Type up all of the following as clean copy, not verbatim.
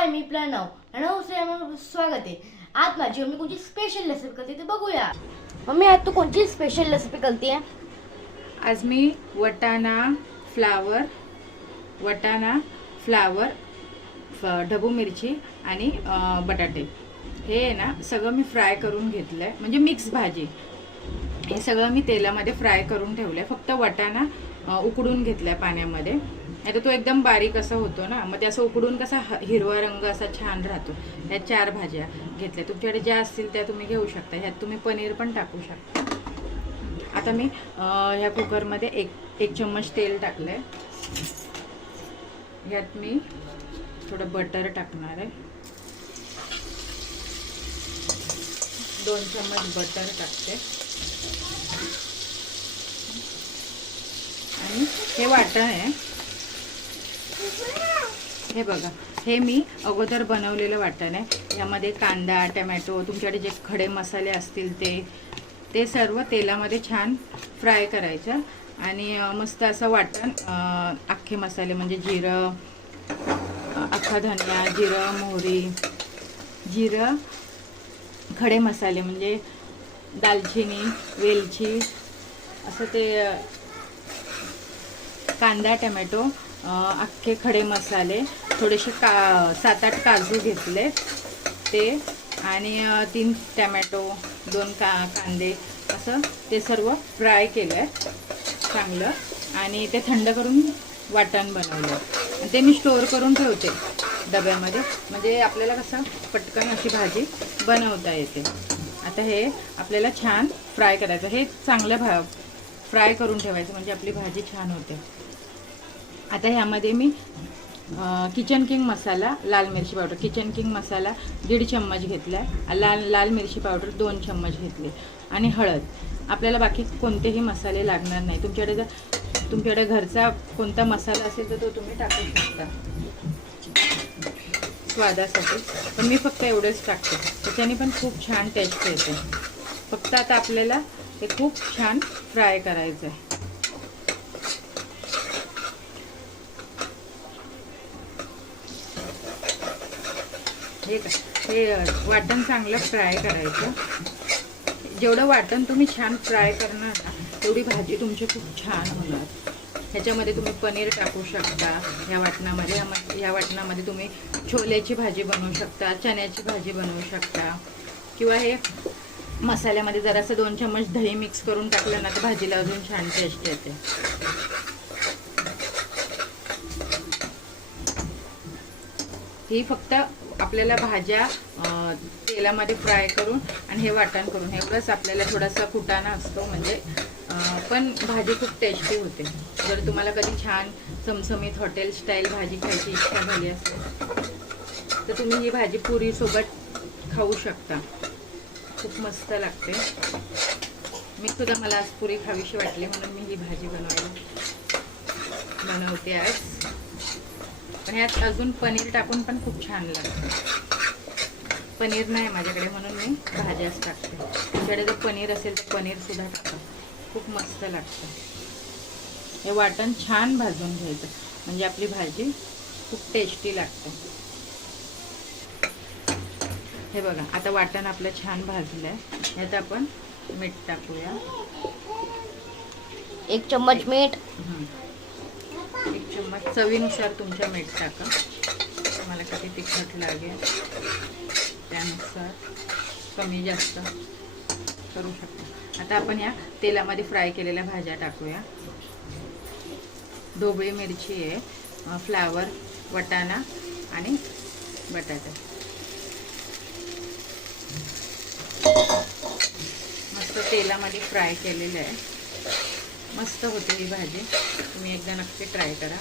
हाय मी प्रणव स्वागत आहे। आज माझी मम्मी कोणती स्पेशल रेसिपी करते ते बघूया। मम्मी आज तू कोणती स्पेशल रेसिपी करते? आज मी वटाणा फ्लावर ढबू मिरची आणि बटाटे हे ना सगळं मी फ्राय करून घेतलंय, म्हणजे मिक्स भाजी। हे सगळं मी तेलामध्ये फ्राय करून ठेवलंय। फक्त वटाणा उकडून घेतलाय पाण्यामध्ये। आता तो एकदम बारीक असा होतो ना, मग ते असं उकडून कसा हिरवा रंग असा छान राहतो। ह्या 4 भाज्या घेतल्या, तुमच्याकडे ज्या असतील त्या तुम्ही घेऊ शकता। ह्यात तुम्ही पनीर पण टाकू शकता। आता मी ह्या कुकरमध्ये एक चम्मच तेल टाकलंय। ह्यात मी थोडं बटर टाकणार आहे। 2 चम्मच बटर टाकते आणि हे वाटण आहे, हे बघा, हे मी अगोदर बनवलेलं वाटण आहे। यामध्ये कांदा, टोमॅटो, तुमच्याकडे जे खडे मसाले असतील ते सर्व तेलामध्ये छान फ्राय करायचं आणि मस्त असं वाटण अख्खे मसाले म्हणजे जिरं, अख्खा धनिया, जिरं, मोहरी, जिरं, खडे मसाले म्हणजे दालचिनी, वेलची, असं ते कांदा, टोमॅटो, अख्खे खडे मसाले, थोडेसे 7-8 काजू घेतले ते, आणि 3 टोमॅटो, 2 कांदे, असं ते सर्व फ्राय केलं चांगलं आणि ते थंड करून वाटण बनवलं। ते मी स्टोअर करून ठेवते डब्यामध्ये, म्हणजे आपल्याला कसं पटकन अशी भाजी बनवता येते। आता हे आपल्याला छान फ्राय करायचं, हे चांगलं फ्राय करून ठेवायचं म्हणजे आपली भाजी छान होते। आता ह्यामध्ये मी किचन किंग मसाला, लाल मिरची पावडर, किचन किंग मसाला 1.5 चम्मच घेतला, लाल मिरची पावडर 2 चम्मच घेतले आणि हळद। आपल्याला बाकी कोणतेही मसाले लागणार नाही। तुमच्याकडे घरचा कोणता मसाला असेल तर तो तुम्ही टाकू शकता स्वादासाठी, पण मी फक्त एवढंच टाकते, त्याच्याने पण खूप छान टेस्ट येते। फक्त आता आपल्याला हे खूप छान फ्राय करायचं आहे। हे वाटण चांगलं फ्राय करायचं। जेवढं वाटण तुम्ही छान फ्राय करणार ना, तेवढी भाजी तुमची खूप छान होणार। ह्याच्यामध्ये तुम्ही पनीर टाकू शकता। ह्या वाटणामध्ये तुम्ही छोल्याची भाजी बनवू शकता, चण्याची भाजी बनवू शकता, किंवा हे मसाल्यामध्ये जरासं 2 चम्मच दही मिक्स करून टाकलं ना तर भाजीला अजून छान टेस्ट येते। ही फक्त आपल्याला भाज्या तेलामध्ये फ्राय करून आणि हे वाटण करून एवढंच आपल्याला थोडासा कुटाणा असतो, म्हणजे पण भाजी खूप टेस्टी होते। जर तुम्हाला कधी छान चमचमीत हॉटेल स्टाईल भाजी खायची इच्छा झाली असेल तर तुम्ही ही भाजी पुरीसोबत खाऊ शकता, खूप मस्त लागते। मी सुद्धा मला आज पुरी खावीशी वाटली म्हणून मी ही भाजी बनवते आज। पण ह्यात अजून पनीर टाकून पण खूप छान लागतं। पनीर नाही माझ्याकडे म्हणून मी भाज्याच टाकते। तुमच्याकडे जर पनीर असेल तर पनीर सुद्धा टाका, खूप मस्त लागतं। हे वाटण छान भाजून घ्यायचं म्हणजे आपली भाजी खूप टेस्टी लागते। हे बघा, आता वाटण आपलं छान भाजलंय। ह्यात आपण मीठ टाकूया, 1 चम्मच मीठ, 1 चम्मच चवीनुसार तुमच्या मीठ टाका, तुम्हाला किती तिखट लागेल त्यानुसार कमी जास्त करू शकता। आता आपण या तेलामध्ये फ्राय केलेल्या भाज्या टाकूया। ढोबळी मिरची आहे, फ्लावर, वटाणा आणि बटाटा, मस्त तेलामध्ये फ्राय केलेलं आहे। मस्त होते ही भाजी, तुम्ही एकदा नक्की ट्राय करा।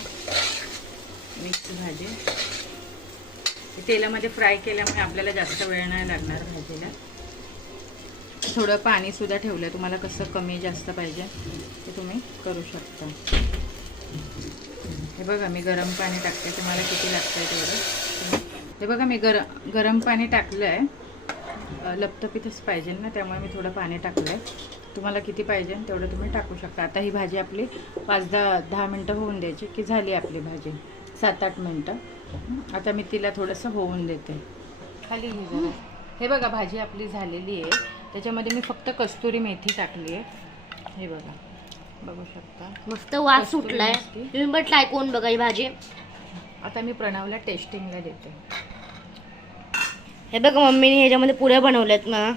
मिक्स भाजी तेलामध्ये फ्राय केल्यामुळे आपल्याला जास्त वेळ नाही लागणार भाजीला। थोडं पाणी सुद्धा ठेवलं, तुम्हाला कसं कमी जास्त पाहिजे ते तुम्ही करू शकता। हे बघा, मी गरम पाणी टाकते, तुम्हाला किती लागतंय तेवढं। हे बघा, मी गरम पाणी टाकलं आहे, लपतपीतच पाहिजे ना, त्यामुळे मी थोडं पाणी टाकलं आहे। तुम्हाला किती पाहिजे तेवढं तुम्ही टाकू शकता। आता ही भाजी आपली 5-10 मिनटं होऊन द्यायची की झाली आपली भाजी। 7-8 मिनटं. आता मी तिला थोडंसं होऊन देते. खाली घे जरा. हे बघा भाजी आपली झालेली आहे. त्याच्यामध्ये मी फक्त कस्तुरी मेथी टाकली आहे. हे बघा, बघू शकता मस्त वास कस्तुरी सुटलाय. मेथी. तुम्ही पण ट्राय करून बघा ही भाजी. आता मी प्रणवला टेस्टिंगला देते. हे बघा मम्मीने ह्याच्यामध्ये पुऱ्या बनवल्यात ना.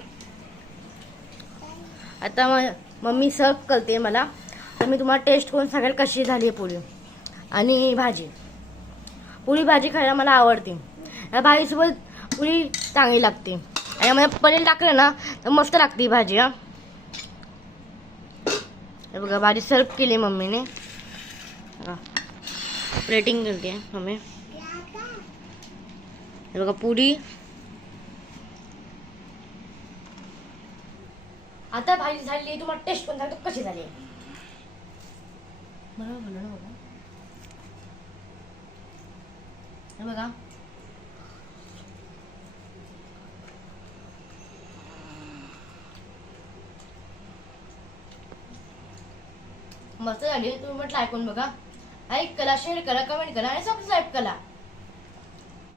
आता मम्मी सर्व करते मला, तर मी तुम्हाला टेस्ट करून सांगेल कशी झाली आहे पुरी आणि ही भाजी. पुरी भाजी खायला मला आवडते. या भाजीसोबत पुरी चांगली लागते आणि यामध्ये पनीर टाकलं ना तर मस्त लागते ही भाजी. हा, हे बघा भाजी सर्व केली मम्मीने. प्लेटिंग करते मम्मी. हे बघा पुरी. आता भाजी झाली, तुम्हाला टेस्ट पण सांगतो कशी झाली. बरोबर ना बघा. हे बघा मस्त झाली. तुम्ही पण ट्राय करून बघा. लाईक करा, शेअर करा, कमेंट करा आणि सबस्क्राईब करा.